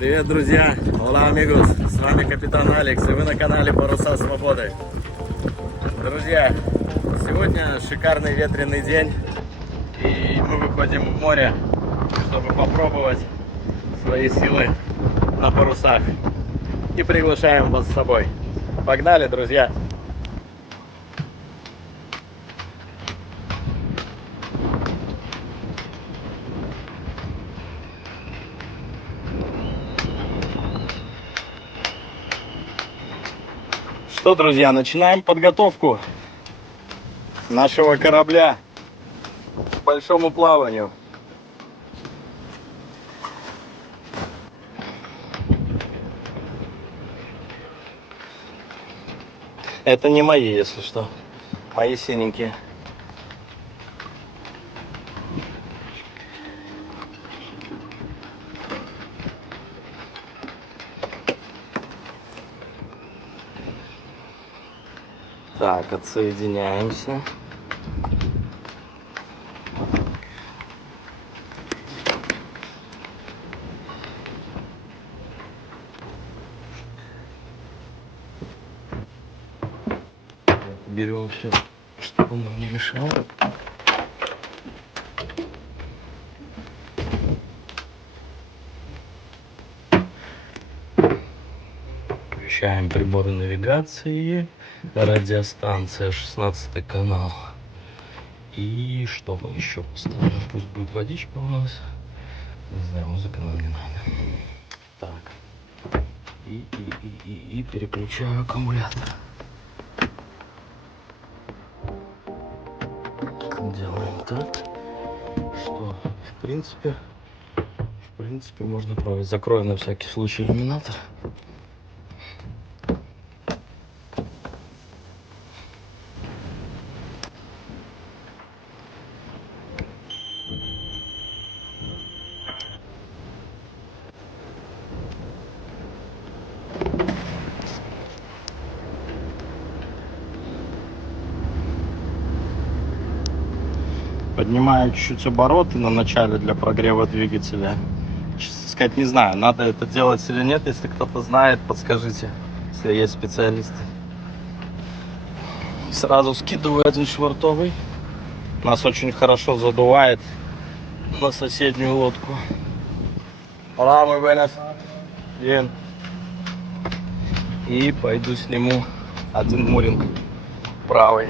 Привет, друзья! Hola, amigos! С вами капитан Алекс, и вы на канале Паруса Свободы. Друзья, сегодня шикарный ветреный день, и мы выходим в море, чтобы попробовать свои силы на парусах. И приглашаем вас с собой. Погнали, друзья! Что, друзья, начинаем подготовку нашего корабля к большому плаванию. Это не мои, если что. Мои синенькие. Так, отсоединяемся. Берем все, чтобы нам не мешало. Включаем приборы навигации, радиостанция 16 канал. И что мы еще поставим? Пусть будет водичка у нас. Не знаю, музыка нам не надо. Так. И переключаю аккумулятор. Делаем так, что в принципе можно пробовать. Закрою на всякий случай иллюминатор. Поднимаю чуть-чуть обороты на начале для прогрева двигателя. Честно сказать, не знаю, надо это делать или нет. Если кто-то знает, подскажите, если есть специалисты. Сразу скидываю один швартовый. Нас очень хорошо задувает на соседнюю лодку. Hola, muy buenas. Bien. И пойду сниму один муринг правый.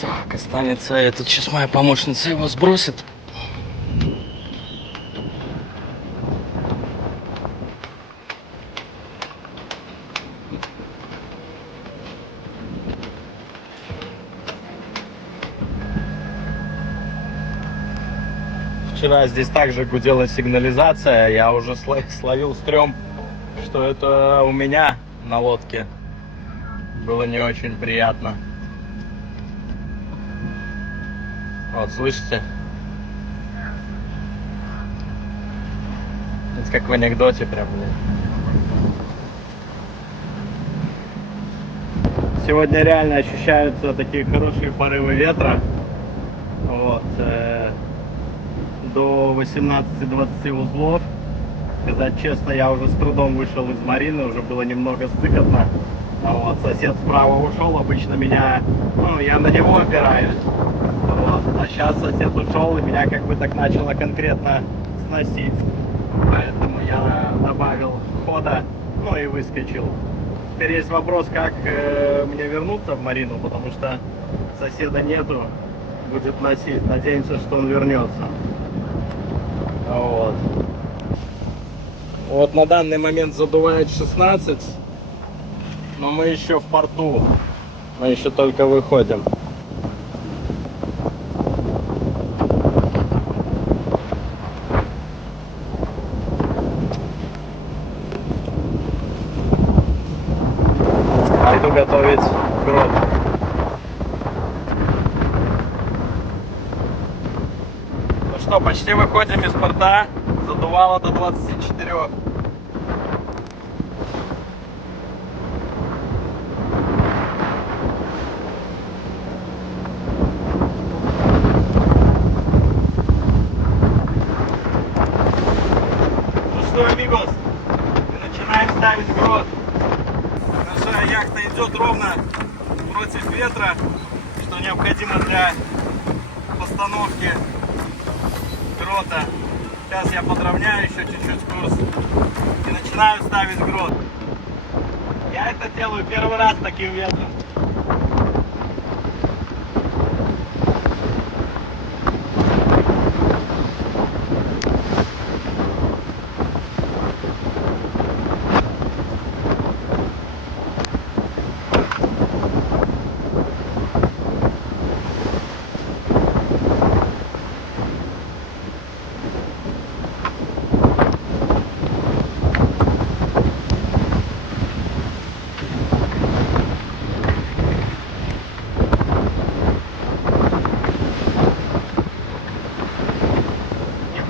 Так, останется этот. Сейчас моя помощница его сбросит. Вчера здесь также гудела сигнализация. Я уже словил стрём, что это у меня на лодке. Было не очень приятно. Вот, слышите? Это как в анекдоте прям, блин. Сегодня реально ощущаются такие хорошие порывы ветра. Вот. До 18-20 узлов. Сказать честно, я уже с трудом вышел из марины, уже было немного стыкотно. Вот. Сосед справа ушел, обычно меня, я на него опираюсь. Вот. А сейчас сосед ушел, и меня как бы так начало конкретно сносить. Поэтому я добавил хода, и выскочил. Теперь есть вопрос, как мне вернуться в марину, потому что соседа нету, будет носить. Надеемся, что он вернется. Вот. Вот на данный момент задувает 16, но мы еще в порту, мы еще только выходим. Пойду готовить грот. Ну что, почти выходим из порта. Задувало до 24. Ну что, амигос, начинаем ставить грот. Наша яхта идет ровно против ветра, что необходимо для постановки грота. Сейчас я подровняю еще чуть-чуть курс и начинаю ставить грот. Я это делаю первый раз таким ветром.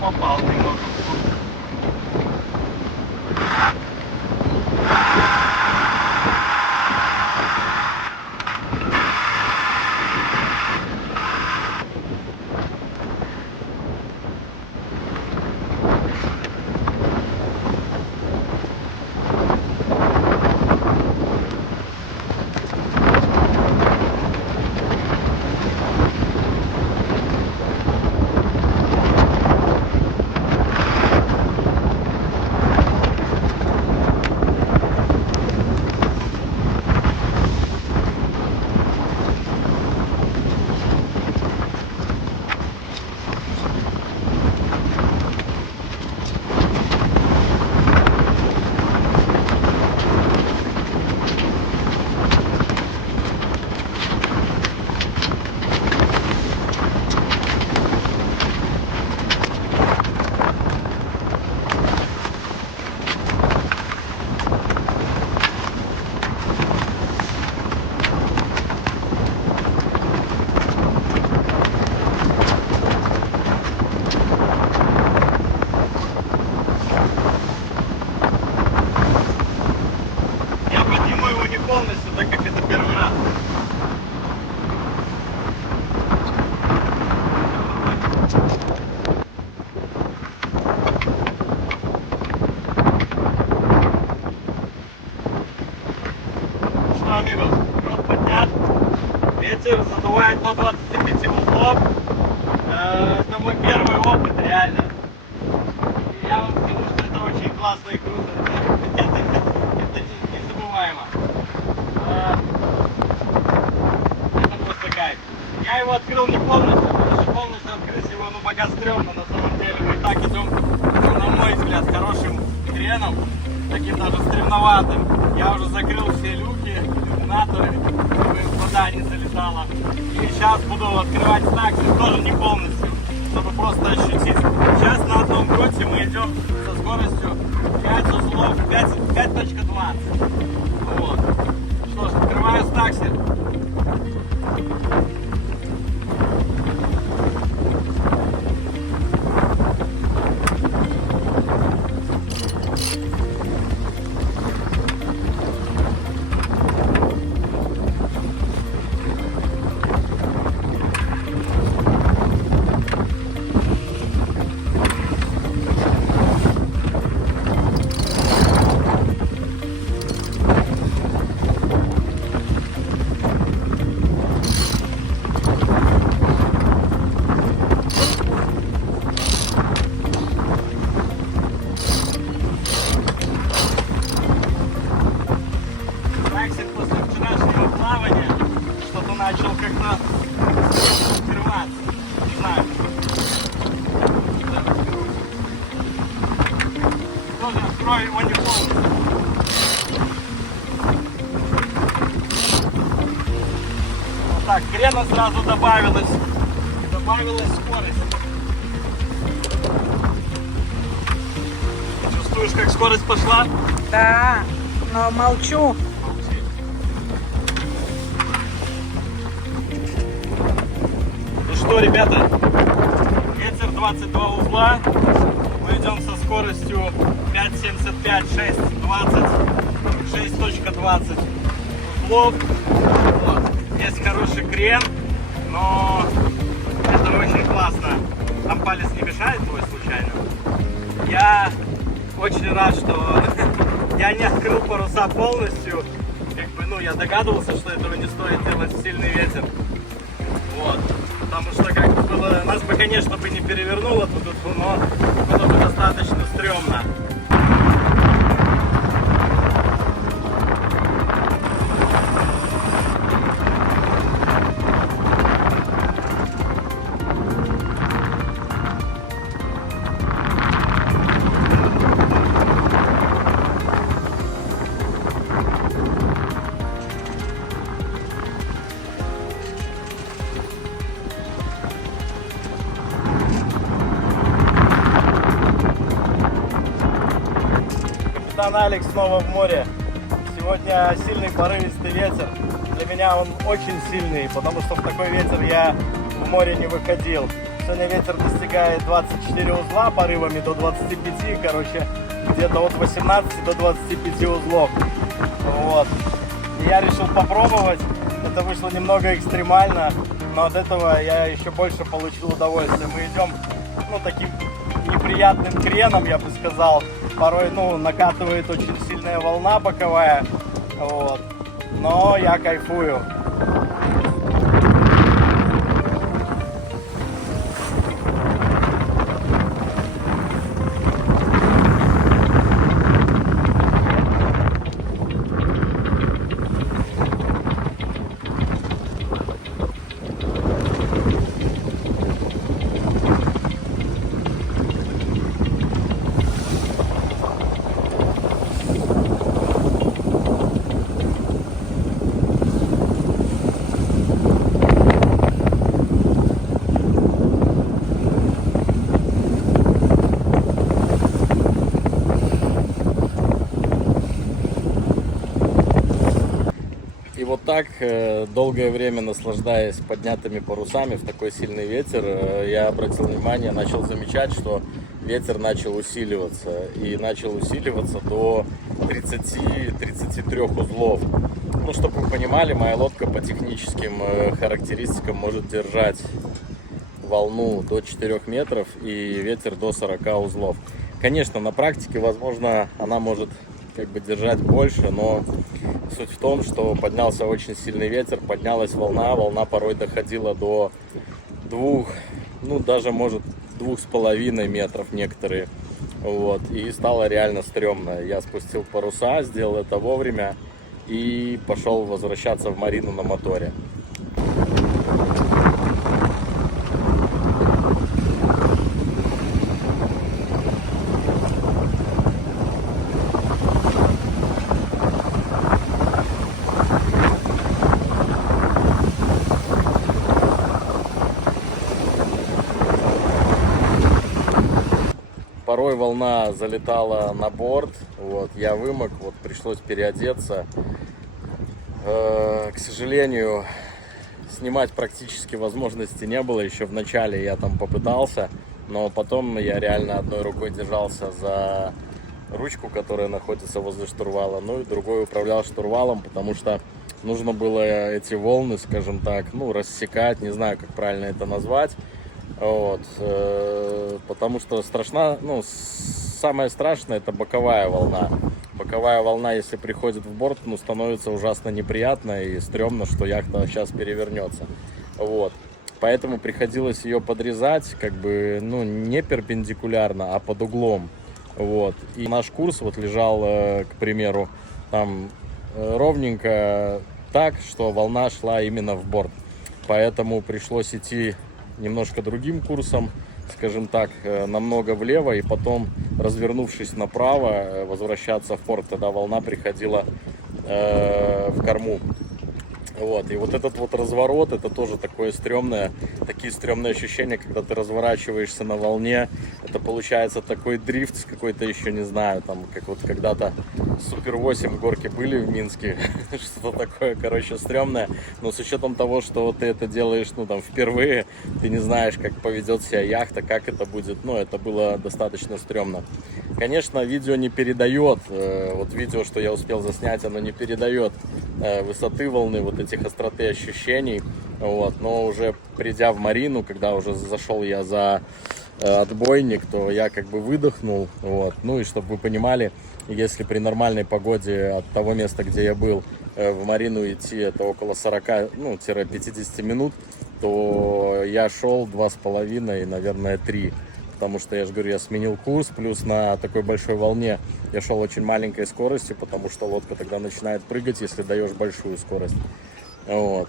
Попал немного. Полностью, так как это первый раз. Что, амигос, грот поднят. Ветер задувает до 25 узлов. Это мой первый опыт, реально. И я вам скажу, что это очень классно и круто. Это незабываемо. Это просто кайф. Я его открыл не полностью, потому что полностью открыть его, ну, пока стрёмно на самом деле. Мы и так идем, ну, на мой взгляд, с хорошим хреном, таким даже стремноватым. Я уже закрыл все люки, иллюминаторы, чтобы вода не залетала. И сейчас буду открывать такси, тоже не полностью, чтобы просто ощутить. Сейчас на одном гроте мы идем со скоростью 5 узлов, 5.20. Вот. Что ж, открываю стаксель. После вчерашнего плавания что-то начал как-то открываться. Не знаю. Тоже открою его не полностью. Вот так, крена сразу добавилась. Добавилась скорость. Чувствуешь, как скорость пошла? Да, но молчу. Ну что, ребята, ветер 2 22 узла. Мы идем со скоростью 5,75, 6,20, 6.20 узлов. Вот. Есть хороший крен, но это очень классно. Там палец не мешает твой случайно? Я очень рад, что я не открыл паруса полностью. Как бы, ну, я догадывался, что этого не стоит делать в сильный ветер. Вот. Потому что как бы было, нас бы, конечно, бы не перевернуло тут, но было бы достаточно стрёмно. Капитан Алекс снова в море. Сегодня сильный порывистый ветер. Для меня он очень сильный, потому что в такой ветер я в море не выходил. Сегодня ветер достигает 24 узла порывами до 25, короче, где-то от 18 до 25 узлов. Вот. И я решил попробовать. Это вышло немного экстремально, но от этого я еще больше получил удовольствие. Мы идем, ну, таким неприятным креном, я бы сказал. Порой, ну, накатывает очень сильная волна боковая, вот. Но я кайфую. И вот так, долгое время наслаждаясь поднятыми парусами в такой сильный ветер, я обратил внимание, начал замечать, что ветер начал усиливаться. И начал усиливаться до 30-33 узлов. Ну, чтобы вы понимали, моя лодка по техническим характеристикам может держать волну до 4 метров и ветер до 40 узлов. Конечно, на практике, возможно, она может как бы держать больше, но суть в том, что поднялся очень сильный ветер, поднялась волна порой доходила до 2, ну даже может 2,5 метров некоторые. Вот. И стало реально стрёмно. Я спустил паруса, сделал это вовремя и пошел возвращаться в марину на моторе. Порой волна залетала на борт, вот, я вымок, вот, пришлось переодеться. К сожалению, снимать практически возможности не было, еще в начале я там попытался, но потом я реально одной рукой держался за ручку, которая находится возле штурвала, ну и другой управлял штурвалом, потому что нужно было эти волны, скажем так, ну, рассекать, не знаю, как правильно это назвать. Вот, потому что ну, самое страшное — это боковая волна. Боковая волна, если приходит в борт, ну, становится ужасно неприятно и стрёмно, что яхта сейчас перевернется. Вот. Поэтому приходилось ее подрезать, как бы, ну, не перпендикулярно, а под углом. Вот. И наш курс вот лежал, к примеру, там ровненько так, что волна шла именно в борт. Поэтому пришлось идти немножко другим курсом, скажем так, намного влево, и потом, развернувшись направо, возвращаться в порт. Тогда волна приходила в корму. Вот, и вот этот вот разворот, это тоже такое стрёмное, такие стрёмные ощущения, когда ты разворачиваешься на волне. Это получается такой дрифт с какой-то еще, не знаю, там, как вот когда-то Супер 8 в горке были в Минске, что-то такое, короче, стрёмное. Но с учетом того, что вот ты это делаешь, ну, там, впервые, ты не знаешь, как поведет себя яхта, как это будет, ну, это было достаточно стрёмно. Конечно, видео не передает, вот видео, что я успел заснять, оно не передает высоты волны, вот этих остроты ощущений, вот, но уже придя в марину, когда уже зашел я за отбойник, то я как бы выдохнул, вот, ну и чтобы вы понимали, если при нормальной погоде от того места, где я был, в марину идти это около 40, ну, 50 минут, то я шел 2,5, наверное, 3. Потому что, я же говорю, я сменил курс, плюс на такой большой волне я шел очень маленькой скоростью, потому что лодка тогда начинает прыгать, если даешь большую скорость. Вот.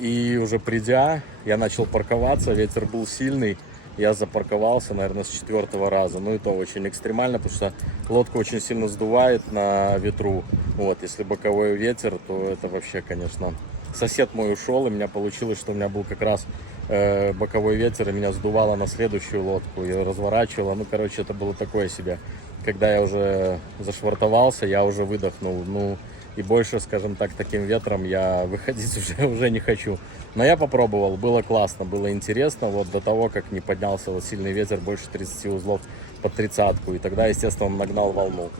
И уже придя, я начал парковаться, ветер был сильный, я запарковался, наверное, с 4-го раза. Ну и то очень экстремально, потому что лодка очень сильно сдувает на ветру. Вот, если боковой ветер, то это вообще, конечно... Сосед мой ушел, и у меня получилось, что у меня был как раз боковой ветер, и меня сдувало на следующую лодку, ее разворачивало. Ну, короче, это было такое себе. Когда я уже зашвартовался, я уже выдохнул. Ну, и больше, скажем так, таким ветром я выходить уже не хочу. Но я попробовал, было классно, было интересно. Вот до того, как не поднялся вот сильный ветер, больше 30 узлов под 30-ку. И тогда, естественно, он нагнал волну.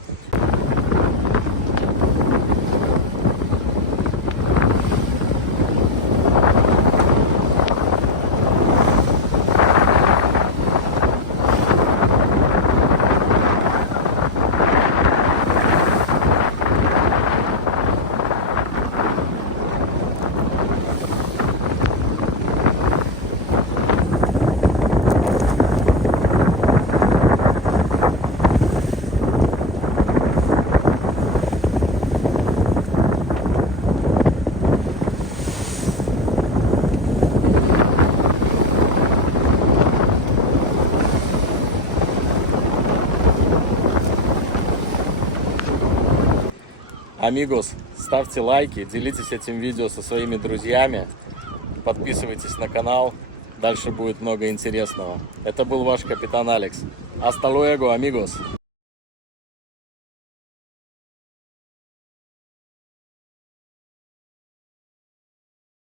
Амигос, ставьте лайки, делитесь этим видео со своими друзьями, подписывайтесь на канал, дальше будет много интересного. Это был ваш капитан Алекс. Hasta luego, amigos!